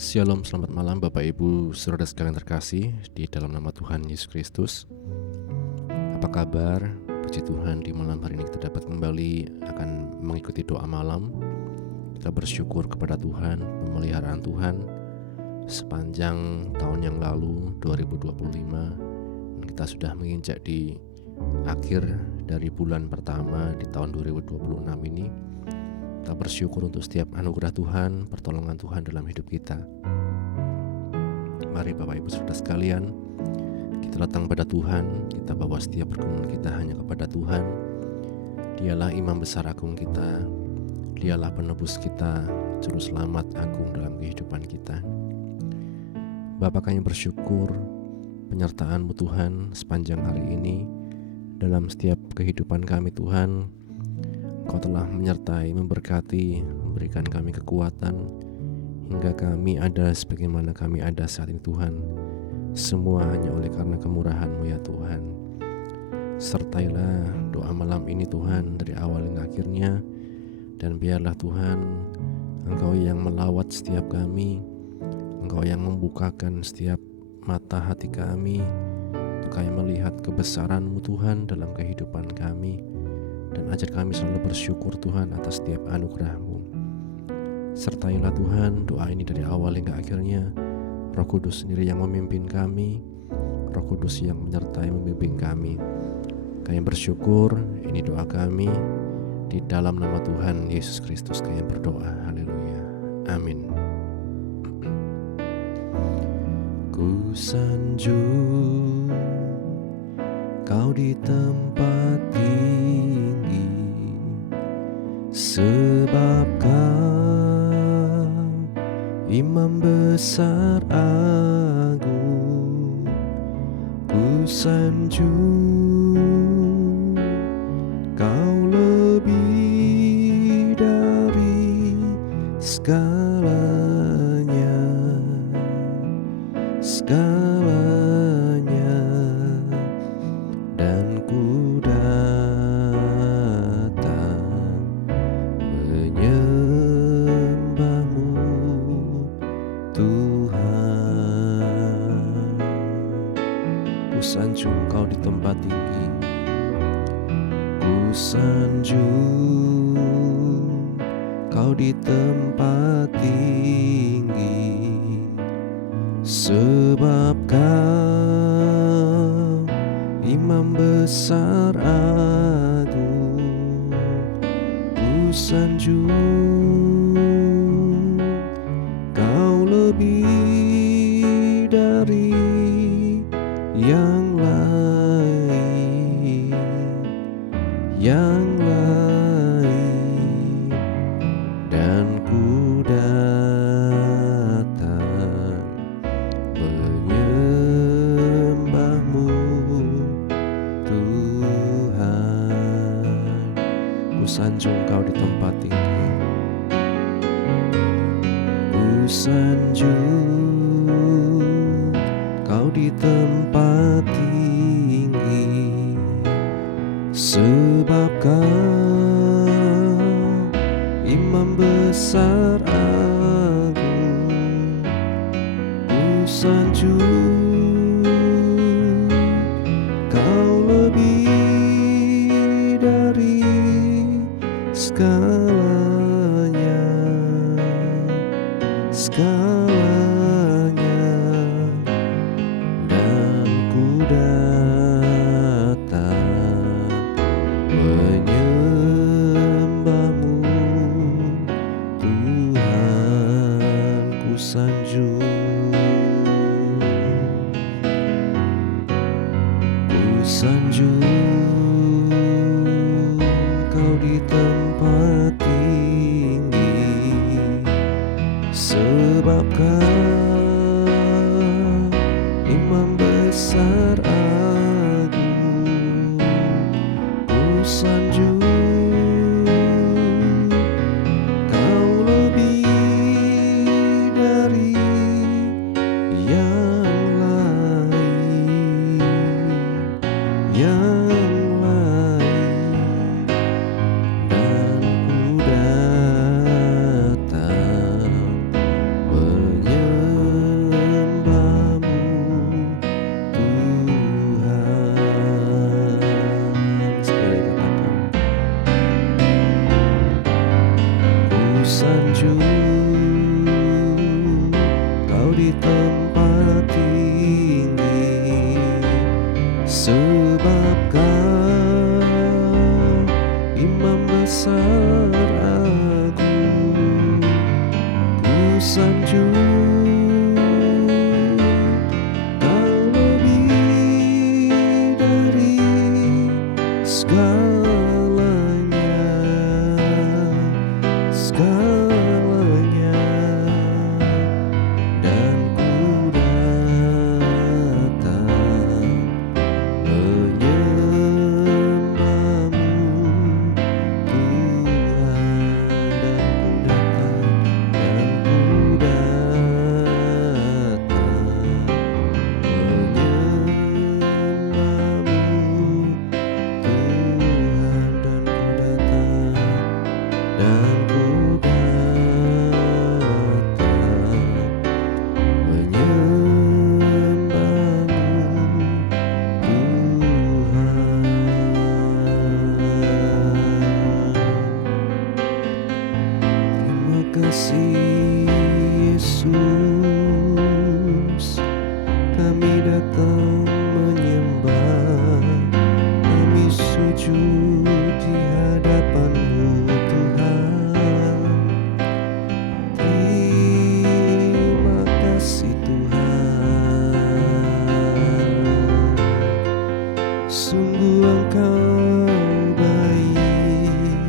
Shalom, selamat malam Bapak Ibu Saudara sekalian terkasih di dalam nama Tuhan Yesus Kristus. Apa kabar? Puji Tuhan, di malam hari ini kita dapat kembali akan mengikuti doa malam. Kita bersyukur kepada Tuhan, pemeliharaan Tuhan sepanjang tahun yang lalu 2025. Dan kita sudah menginjak di akhir dari bulan pertama di tahun 2026 ini. Kita bersyukur untuk setiap anugerah Tuhan, pertolongan Tuhan dalam hidup kita. Mari Bapak Ibu Saudara sekalian, kita datang pada Tuhan, kita bawa setiap pergumulan kita hanya kepada Tuhan. Dialah imam besar agung kita, Dialah penebus kita, juru selamat agung dalam kehidupan kita. Bapa, kami bersyukur penyertaan-Mu Tuhan sepanjang hari ini dalam setiap kehidupan kami Tuhan. Kau telah menyertai, memberkati, memberikan kami kekuatan hingga kami ada sebagaimana kami ada saat ini Tuhan. Semua hanya oleh karena kemurahan-Mu ya Tuhan. Sertailah doa malam ini Tuhan dari awal hingga akhirnya. Dan biarlah Tuhan, Engkau yang melawat setiap kami, Engkau yang membukakan setiap mata hati kami untuk kami melihat kebesaran-Mu Tuhan dalam kehidupan kami. Dan ajar kami selalu bersyukur Tuhan atas setiap anugerah-Mu. Sertailah Tuhan doa ini dari awal hingga akhirnya. Roh Kudus sendiri yang memimpin kami, Roh Kudus yang menyertai membimbing kami. Kami bersyukur, ini doa kami di dalam nama Tuhan Yesus Kristus kami berdoa. Haleluya. Amin. Ku sanjung Kau di tempat tinggi, sebab Kau imam besar agung. Ku sanjung Kau lebih dari segalanya, dan ku datang menyembah-Mu Tuhan. Ku sanjung Kau di tempat tinggi, ku sanjung Kau di tempat tinggi, sebab Kau imam besar agung. Ku sanjung Kau lebih dari yang lain, dan ku datang menyembah-Mu Tuhan. Ku sanjung Kau di tempat tinggi, ku sanjung Kau di tempat tinggi, sebab Kau imam besar agung. Ku sanjung Kau lebih dari segalanya, dan ku datang menyembah-Mu Tuhan. Ku sanjung Kau di tempat tinggi, sebab Kau imam besar agung. Ku sanjung Kau lebih dari yang lain, dan ku datang menyembah sanjung Kau di tempat tinggi, sebab Kau Imam besar agung. Ku sanjung Kau lebih dari segalanya, segalanya, dan ku datang menyembahmu Tuhan, dan ku datang menyembahmu Tuhan, dan ku datang Terima kasih Yesus, kami datang menyembah, kami sujud di hadapan-Mu Tuhan. Terima kasih Tuhan, sungguh Engkau baik,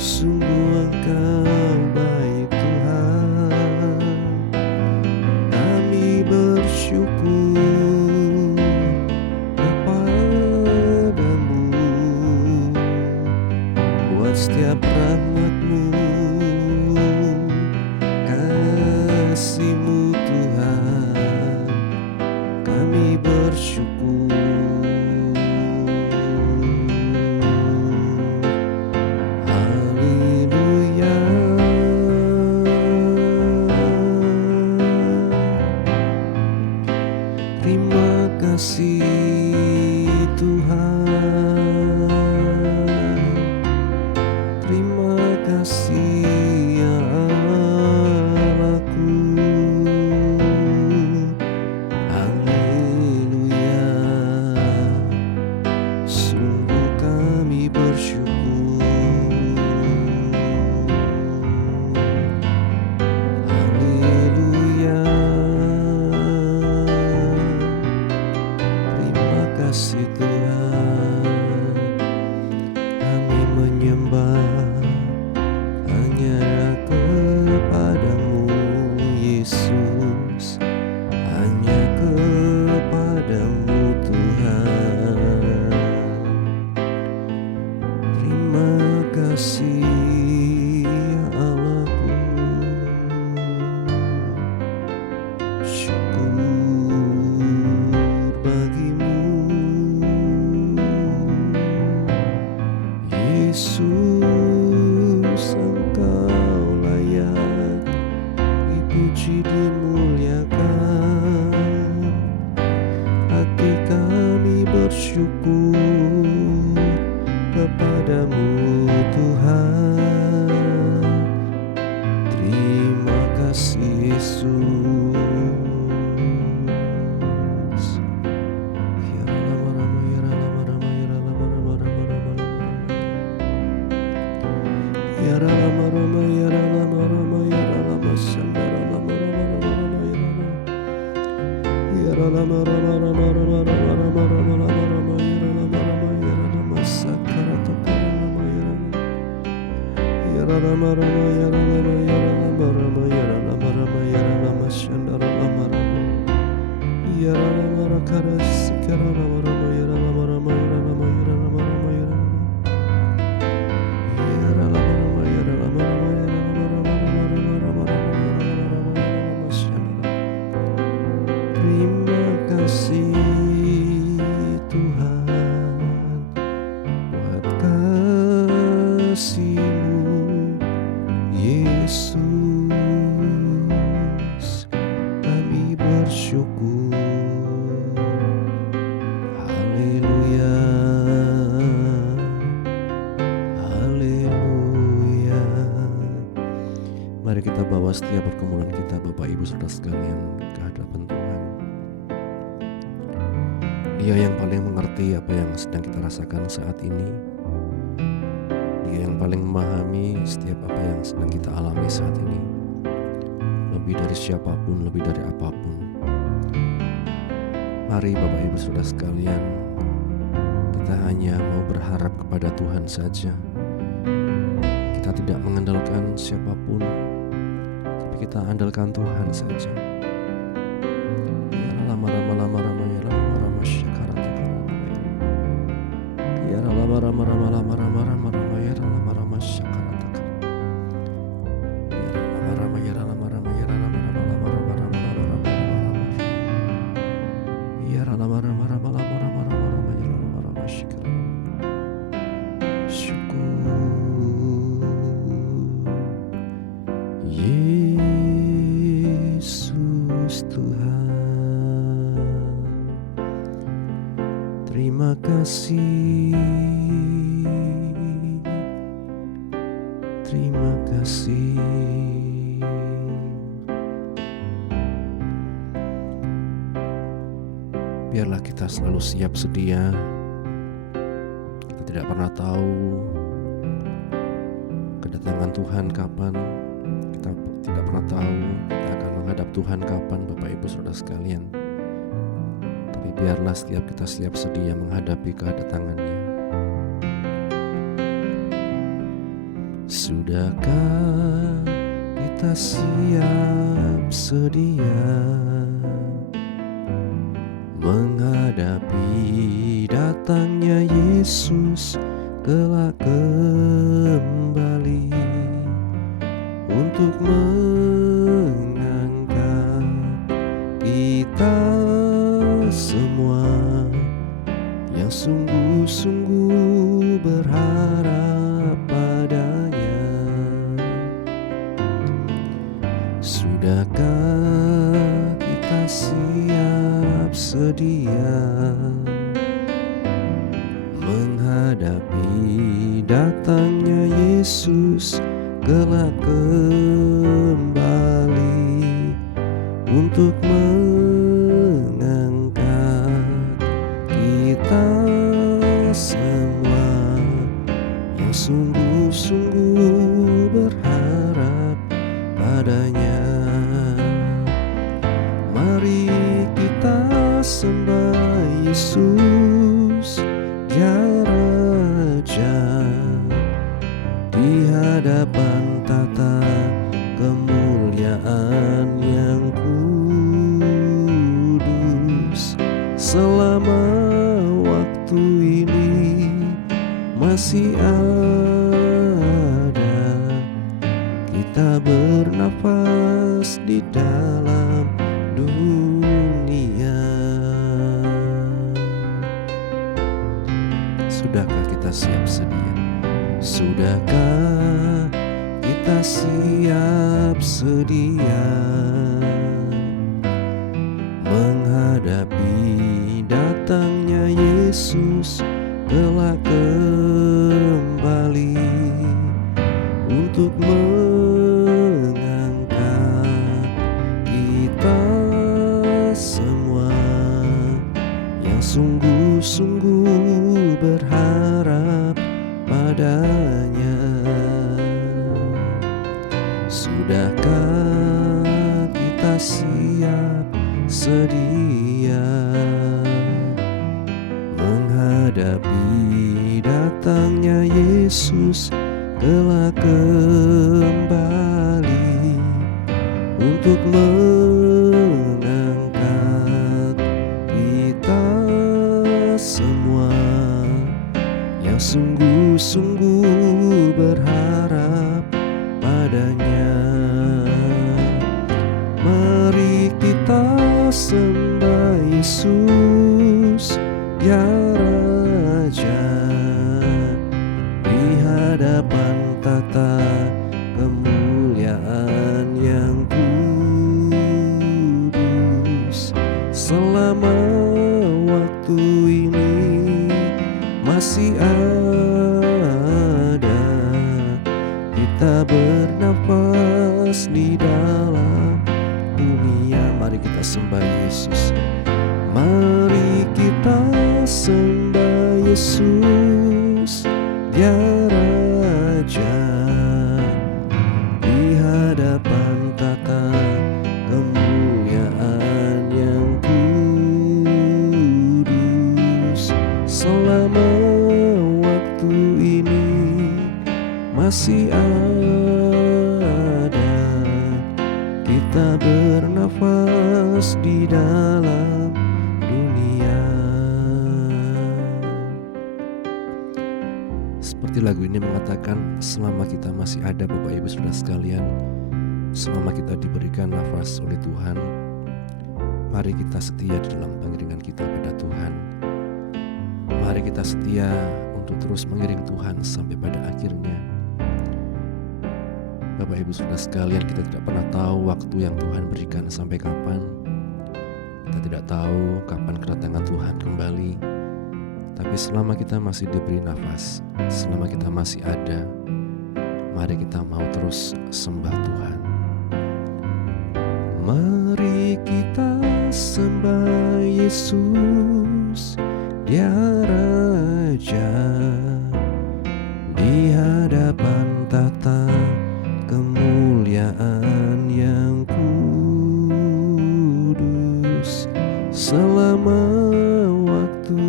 sungguh Engkau baik Tuhan. Kami bersyukur kepadamu buat setiap rahmat-Mu, kasih-Mu Tuhan. Kami bersyukur. Haleluya. Terima kasih Tuhan, terima kasih ya Allahku. Haleluya, sungguh kami bersyukur. Haleluya, terima kasih Tuhan. Kami menyembah hanya kepadamu Yesus, hanya kepadamu Tuhan. Terima kasih ya Allahku. Syukur bagimu Yesus, Engkau layak dipuji dimuliakan. Hati kami bersyukur kepadamu Tuhan. Terima kasih Yesus. Terima kasih Tuhan buat kasih-Mu Yesus. Kami bersyukur. Haleluya, haleluya. Mari kita bawa setiap pergumulan kita, Bapak Ibu Saudara sekalian, ke hadapan Tuhan. Dia yang paling mengerti apa yang sedang kita rasakan saat ini. Dia yang paling memahami setiap apa yang sedang kita alami saat ini. Lebih dari siapapun, lebih dari apapun. Mari Bapak Ibu Saudara sekalian, kita hanya mau berharap kepada Tuhan saja. Kita tidak mengandalkan siapapun, tapi kita andalkan Tuhan saja. Ya lama rama lama rama ya lama rama syakarata karama ya lama rama rama lama rama rama rama ya lama rama syakarata ya lama rama ya lama rama ya lama rama lama rama rama lama rama ya lama rama rama lama rama rama rama ya lama rama syakarata. Yesus Tuhan, terima kasih, terima kasih. Biarlah kita selalu siap sedia. Kita tidak pernah tahu kedatangan Tuhan kapan. Kita tidak pernah tahu kita akan menghadap Tuhan kapan, Bapak Ibu Saudara sekalian. Tapi biarlah setiap kita siap sedia menghadapi kedatangannya. Sudahkah kita siap sedia menghadapi datangnya Yesus kelak kembali untuk mengangkat kita semua yang sungguh-sungguh berharap padanya. Sudahkah kita siap sedia menghadapi datangnya Yesus kelak kembali untuk mengangkat kita semua yang sungguh-sungguh berharap padanya. Mari kita sembah Yesus ya Raja di hadapan tata kemuliaan yang kudus. Selama waktu ini masih ada, kita bernafas di dalam dunia. Sudahkah kita siap sedia? Sudahkah kita siap sedia menghadapi datangnya Yesus kelak kembali untuk mengangkat kita semua yang sungguh-sungguh berharap padanya. Sudahkah kita siap sedia menghadapi datangnya Yesus kelak kembali untuk mengangkat kita semua yang sungguh-sungguh berharap padanya. Mari kita sembah Yesus ya Raja di hadapan tata kemuliaan yang kudus. Selama waktu ini masih ada, kita bernafas di dalam dunia. Mari kita sembah Yesus. Mari kita sembah Yesus, Dia Raja, di hadapan tata kemuliaan yang kudus. Selama waktu ini masih ada, kita bernafas di dalam dunia. Seperti lagu ini mengatakan, selama kita masih ada Bapak Ibu Saudara sekalian, selama kita diberikan nafas oleh Tuhan, mari kita setia di dalam pengiringan kita pada Tuhan. Mari kita setia untuk terus mengiring Tuhan sampai pada akhirnya. Bapak Ibu Saudara sekalian, kita tidak pernah tahu waktu yang Tuhan berikan sampai kapan. Kita tidak tahu kapan kedatangan Tuhan kembali. Tapi selama kita masih diberi nafas, selama kita masih ada, mari kita mau terus sembah Tuhan. Mari kita sembah Yesus, Dia Raja, di hadapan tata kemuliaan yang kudus. Selama waktu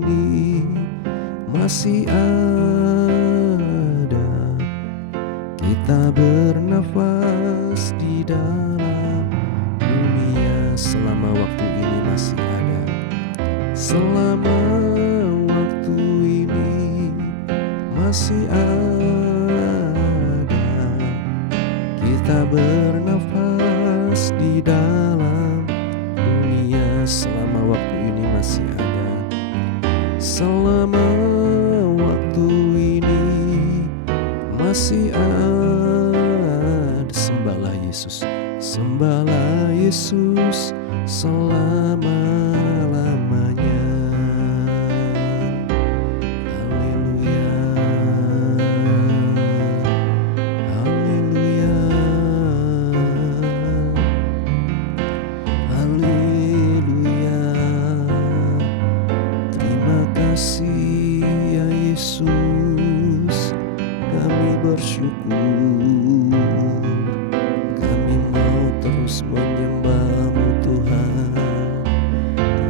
ini masih ada, kita bernafas di dalam dunia. Selama waktu ini masih ada, selama waktu ini masih ada, kita bernafas di dalam dunia. Selama waktu ini masih ada, selama waktu ini masih ada. Sembahlah Yesus, sembahlah Yesus selama-lamanya. Haleluya, haleluya, haleluya. Terima kasih ya Yesus, kami bersyukur, kami mau terus menyembah-Mu Tuhan.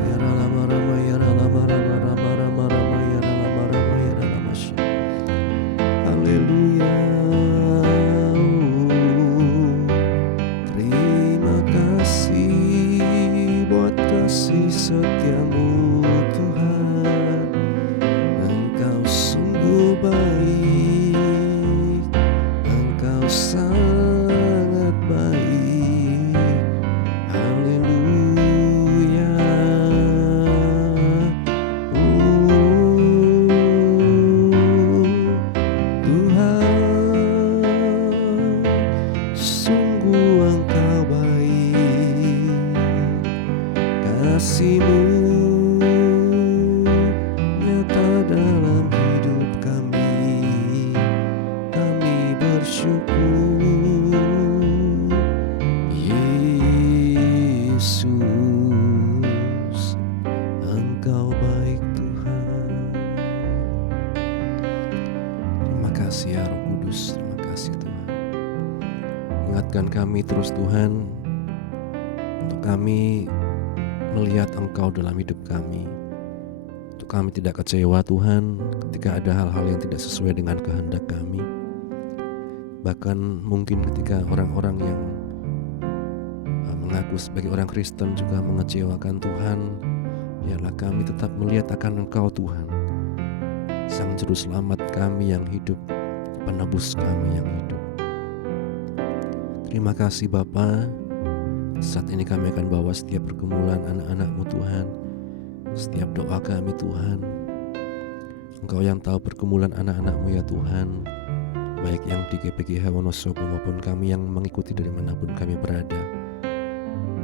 Ya rama rama ya rama rama rama rama rama ya rama rama ya rama sya. Haleluya. Terima kasih buat kasih setia-Mu Tuhan. Engkau sungguh baik, Engkau sangat baik. Haleluya. Tuhan, sungguh Engkau baik. Kasih-Mu nyata dalam hidup kami. Kami bersyukur, Yesus, Engkau baik Tuhan. Terima kasih ya Roh Kudus, terima kasih Tuhan. Ingatkan kami terus Tuhan, untuk kami melihat Engkau dalam hidup kami. Untuk kami tidak kecewa Tuhan ketika ada hal-hal yang tidak sesuai dengan kehendak kami. Bahkan mungkin ketika orang-orang yang mengaku sebagai orang Kristen juga mengecewakan Tuhan, biarlah kami tetap melihat akan Engkau Tuhan, Sang Juru Selamat kami yang hidup, penebus kami yang hidup. Terima kasih Bapa. Saat ini kami akan bawa setiap pergumulan anak-anak-Mu Tuhan, setiap doa kami Tuhan. Engkau yang tahu pergumulan anak-anak-Mu ya Tuhan, baik yang di GPGH Wonosobo maupun kami yang mengikuti dari manapun kami berada.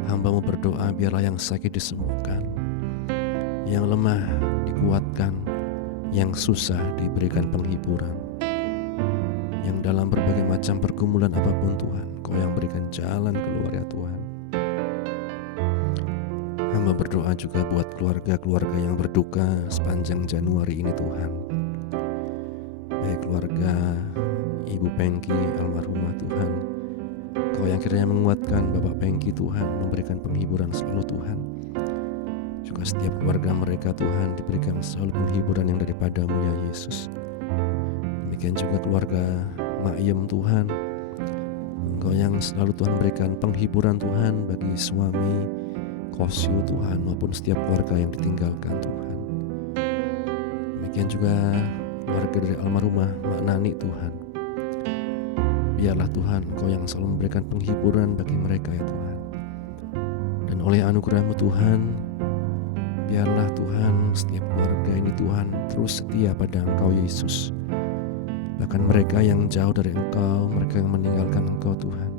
Hamba-Mu berdoa biarlah yang sakit disembuhkan, yang lemah dikuatkan, yang susah diberikan penghiburan. yang dalam berbagai macam pergumulan apapun Tuhan, Engkau yang berikan jalan keluar ya Tuhan. Hamba berdoa juga buat keluarga-keluarga yang berduka sepanjang Januari ini Tuhan. Baik keluarga Ibu Pengki almarhumah Tuhan, Engkau yang kiranya menguatkan Bapak Pengki Tuhan, memberikan penghiburan selalu Tuhan. Juga setiap keluarga mereka Tuhan diberikan selalu penghiburan yang daripadamu ya Yesus. Demikian juga keluarga Makyem Tuhan, Engkau yang selalu Tuhan berikan penghiburan Tuhan bagi suami Kosyu Tuhan, maupun setiap keluarga yang ditinggalkan Tuhan. Demikian juga keluarga dari almarhumah Mak Nani Tuhan. Biarlah Tuhan Engkau yang selalu memberikan penghiburan bagi mereka ya Tuhan. Dan oleh anugerah-Mu Tuhan, biarlah Tuhan setiap keluarga ini Tuhan terus setia pada Engkau Yesus. Bahkan mereka yang jauh dari Engkau, mereka yang meninggalkan Engkau Tuhan,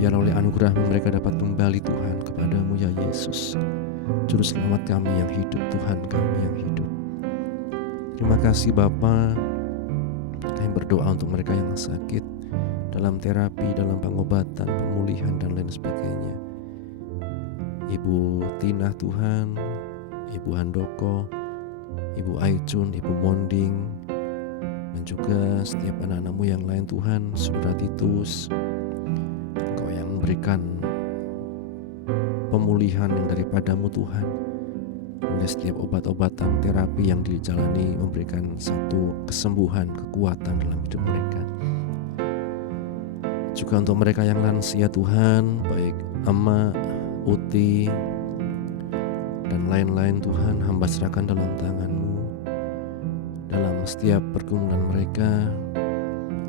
biar oleh anugerah-Mu mereka dapat kembali Tuhan kepadamu ya Yesus, Juru Selamat kami yang hidup, Tuhan kami yang hidup. Terima kasih Bapa. Kami berdoa untuk mereka yang sakit, dalam terapi, dalam pengobatan, pemulihan dan lain sebagainya. Ibu Tina Tuhan, Ibu Handoko, Ibu Aicun, Ibu Monding, dan juga setiap anak-anak-Mu yang lain Tuhan, Saudara Titus, Engkau yang memberikan pemulihan yang daripadamu Tuhan. Oleh setiap obat-obatan terapi yang dijalani memberikan satu kesembuhan, kekuatan dalam hidup mereka. Juga untuk mereka yang lansia Tuhan, baik Ama, Uti, dan lain-lain Tuhan, hamba serahkan dalam tangan-Mu. Dalam setiap pergumulan mereka,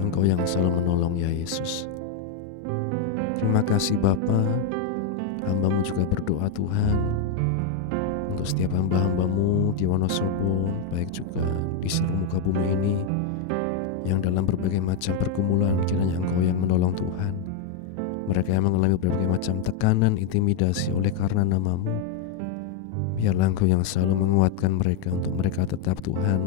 Engkau yang selalu menolong ya Yesus. Terima kasih Bapa. Hamba-Mu juga berdoa Tuhan untuk setiap hamba-hamba-Mu di Wonosobo, baik juga di seluruh muka bumi ini, yang dalam berbagai macam pergumulan, kiranya Engkau yang menolong Tuhan. Mereka yang mengalami berbagai macam tekanan, intimidasi oleh karena nama-Mu, biarlah Engkau yang selalu menguatkan mereka untuk mereka tetap Tuhan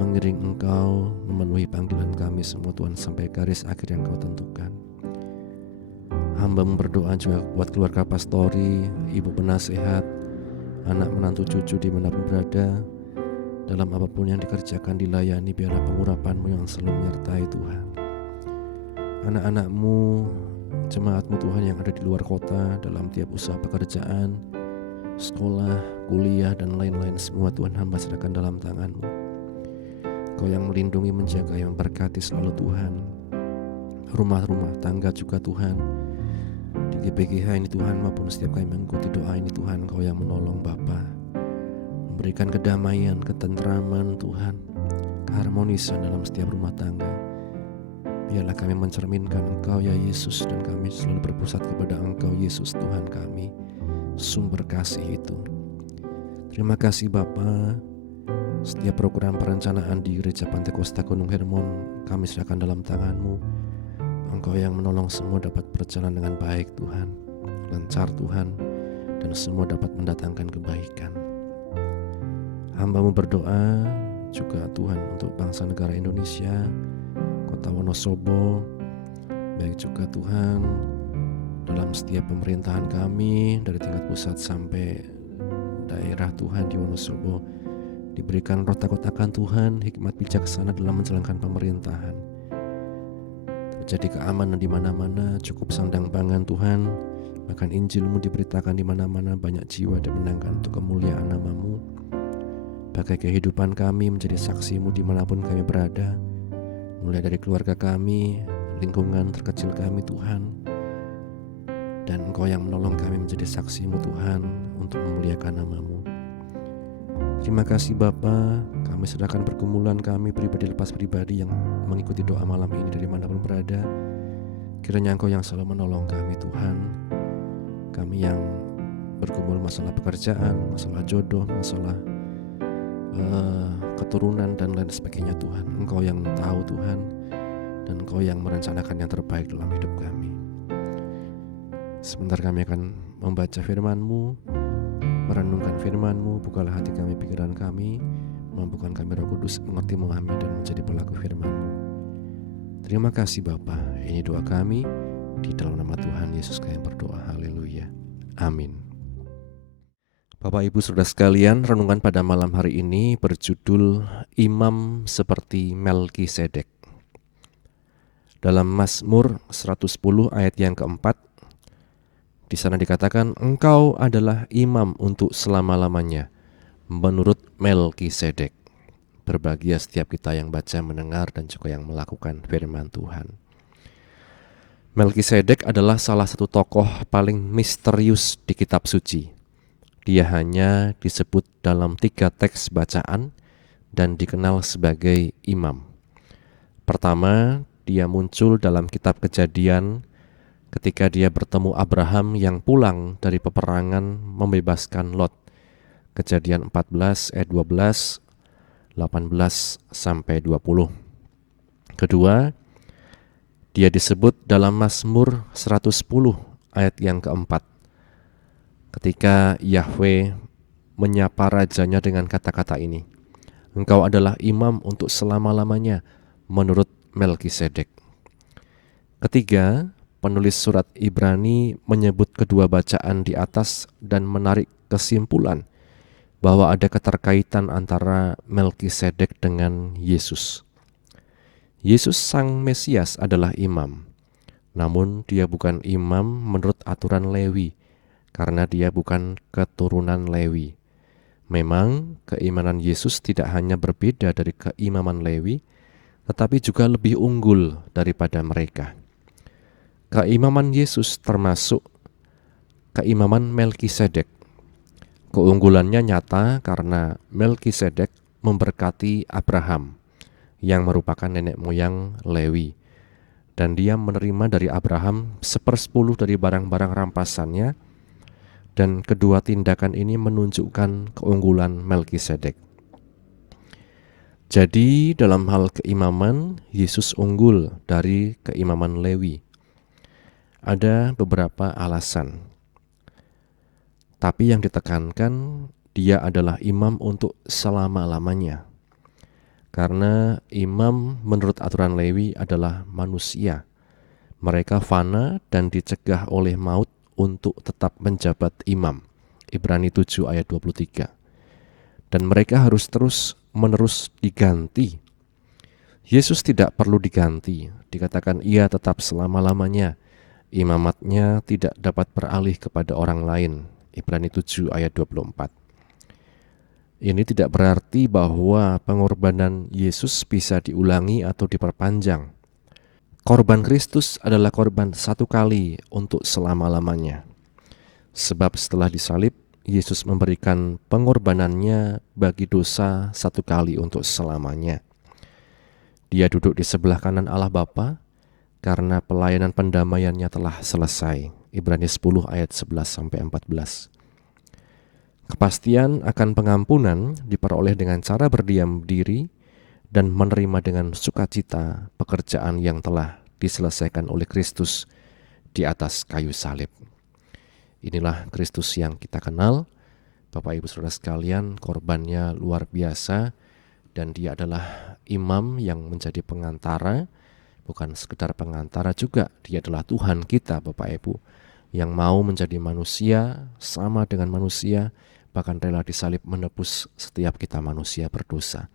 mengiring Engkau, memenuhi panggilan kami semua Tuhan sampai garis akhir yang Kau tentukan. Hamba-Mu berdoa juga buat keluarga pastori, ibu penasehat, anak menantu cucu dimanapun berada, dalam apapun yang dikerjakan dilayani, biarlah pengurapan-Mu yang selalu menyertai Tuhan. Anak-anak-Mu, jemaat-Mu Tuhan yang ada di luar kota, dalam tiap usaha pekerjaan, sekolah, kuliah, dan lain-lain semua Tuhan hamba serahkan dalam tangan-Mu. Kau yang melindungi, menjaga, yang memberkati selalu Tuhan. Rumah-rumah tangga juga Tuhan, di GPGH ini Tuhan, maupun setiap kami mengikuti doa ini Tuhan, Kau yang menolong Bapa, memberikan kedamaian, ketentraman Tuhan, keharmonisan dalam setiap rumah tangga. Biarlah kami mencerminkan Engkau ya Yesus, dan kami selalu berpusat kepada Engkau Yesus Tuhan kami, sumber kasih itu. Terima kasih Bapa. Setiap program perencanaan di Gereja Pantai Kosta Gunung Hermon kami serahkan dalam tangan-Mu. Engkau yang menolong semua dapat berjalan dengan baik Tuhan, lancar Tuhan, dan semua dapat mendatangkan kebaikan. Hamba-Mu berdoa juga Tuhan untuk bangsa negara Indonesia, Kota Wonosobo, baik juga Tuhan dalam setiap pemerintahan kami dari tingkat pusat sampai daerah Tuhan di Wonosobo. Diberikan roh takut akan Tuhan, hikmat bijaksana dalam menjalankan pemerintahan. Terjadi keamanan di mana-mana, cukup sandang pangan Tuhan. Bahkan Injil-Mu diberitakan di mana-mana, banyak jiwa dimenangkan untuk kemuliaan nama-Mu. Pakai kehidupan kami menjadi saksi-Mu dimanapun kami berada, mulai dari keluarga kami, lingkungan terkecil kami Tuhan. Dan Engkau yang menolong kami menjadi saksi-Mu Tuhan untuk memuliakan nama-Mu. Terima kasih Bapa, kami serahkan pergumulan kami pribadi lepas pribadi yang mengikuti doa malam ini dari manapun berada. Kiranya Engkau yang selalu menolong kami Tuhan. Kami yang bergumul masalah pekerjaan, masalah jodoh, masalah keturunan dan lain sebagainya Tuhan. Engkau yang tahu Tuhan, dan Engkau yang merencanakan yang terbaik dalam hidup kami. Sebentar kami akan membaca firman-Mu, merenungkan firman-Mu. Bukalah hati kami, pikiran kami, mampukan kami Roh Kudus mengerti, memahami, dan menjadi pelaku firman-Mu. Terima kasih Bapa. Ini doa kami di dalam nama Tuhan Yesus kami berdoa. Haleluya. Amin. Bapak Ibu Saudara sekalian, renungan pada malam hari ini berjudul Imam seperti Melkisedek. Dalam Mazmur 110 ayat yang keempat, di sana dikatakan, Engkau adalah imam untuk selama-lamanya, menurut Melkisedek. Berbahagia setiap kita yang baca, mendengar, dan juga yang melakukan firman Tuhan. Melkisedek adalah salah satu tokoh paling misterius di kitab suci. Dia hanya disebut dalam 3 teks bacaan dan dikenal sebagai imam. Pertama, dia muncul dalam kitab Kejadian ketika dia bertemu Abraham yang pulang dari peperangan membebaskan Lot. Kejadian 14 ayat 12, 18 sampai 20. Kedua, dia disebut dalam Mazmur 110 ayat yang keempat. Ketika Yahweh menyapa rajanya dengan kata-kata ini, Engkau adalah imam untuk selama-lamanya menurut Melkisedek. Ketiga, penulis surat Ibrani menyebut kedua bacaan di atas dan menarik kesimpulan bahwa ada keterkaitan antara Melkisedek dengan Yesus. Yesus Sang Mesias adalah imam, namun dia bukan imam menurut aturan Lewi, karena dia bukan keturunan Lewi. Memang keimanan Yesus tidak hanya berbeda dari keimaman Lewi, tetapi juga lebih unggul daripada mereka. Keimaman Yesus termasuk keimaman Melkisedek. Keunggulannya nyata karena Melkisedek memberkati Abraham yang merupakan nenek moyang Lewi, dan dia menerima dari Abraham 1/10 dari barang-barang rampasannya, dan kedua tindakan ini menunjukkan keunggulan Melkisedek. Jadi dalam hal keimaman, Yesus unggul dari keimaman Lewi. Ada beberapa alasan. Tapi yang ditekankan, dia adalah imam untuk selama-lamanya. Karena imam menurut aturan Lewi adalah manusia. Mereka fana dan dicegah oleh maut untuk tetap menjabat imam. Ibrani 7 ayat 23. Dan mereka harus terus-menerus diganti. Yesus tidak perlu diganti. Dikatakan ia tetap selama-lamanya. Imamatnya tidak dapat beralih kepada orang lain. Ibrani 7 ayat 24. Ini tidak berarti bahwa pengorbanan Yesus bisa diulangi atau diperpanjang. Korban Kristus adalah korban satu kali untuk selama-lamanya. Sebab setelah disalib, Yesus memberikan pengorbanannya bagi dosa satu kali untuk selamanya. Dia duduk di sebelah kanan Allah Bapa karena pelayanan pendamaiannya telah selesai. Ibrani 10 ayat 11-14. Kepastian akan pengampunan diperoleh dengan cara berdiam diri dan menerima dengan sukacita pekerjaan yang telah diselesaikan oleh Kristus di atas kayu salib. Inilah Kristus yang kita kenal. Bapak Ibu Saudara sekalian, korbannya luar biasa, dan dia adalah imam yang menjadi pengantara. Bukan sekedar pengantara juga, dia adalah Tuhan kita Bapak Ibu, yang mau menjadi manusia sama dengan manusia, bahkan rela disalib menebus setiap kita manusia berdosa.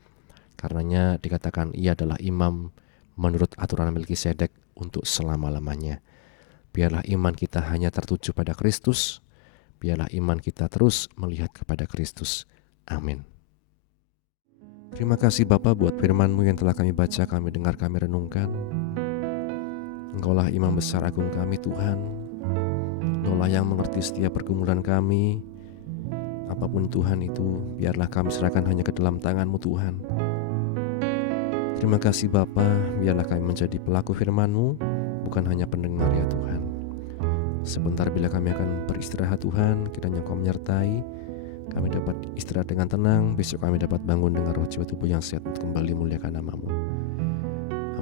Karenanya dikatakan ia adalah imam menurut aturan Melkisedek untuk selama-lamanya. Biarlah iman kita hanya tertuju pada Kristus, biarlah iman kita terus melihat kepada Kristus. Amin. Terima kasih Bapa buat firman-Mu yang telah kami baca, kami dengar, kami renungkan. Engkaulah imam besar agung kami Tuhan. Engkaulah yang mengerti setiap pergumulan kami. Apapun Tuhan itu, biarlah kami serahkan hanya ke dalam tangan-Mu Tuhan. Terima kasih Bapa, biarlah kami menjadi pelaku firman-Mu, bukan hanya pendengar ya Tuhan. Sebentar bila kami akan beristirahat Tuhan, kiranya Engkau menyertai, kami dapat istirahat dengan tenang, besok kami dapat bangun dengan roh jiwa tubuh yang sehat untuk kembali muliakan nama-Mu.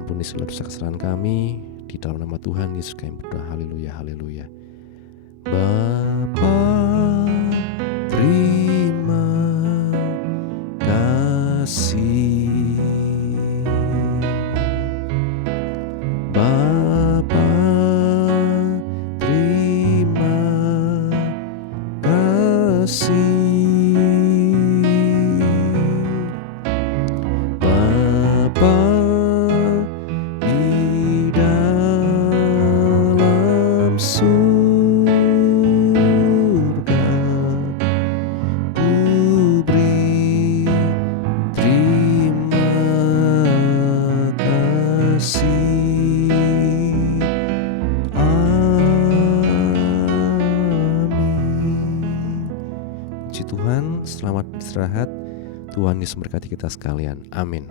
Ampuni segala dosa kesalahan kami, di dalam nama Tuhan Yesus kami berdoa, haleluya, haleluya. Bapa, terima kasih beristirahat. Tuhan Yesus memberkati kita sekalian. Amin.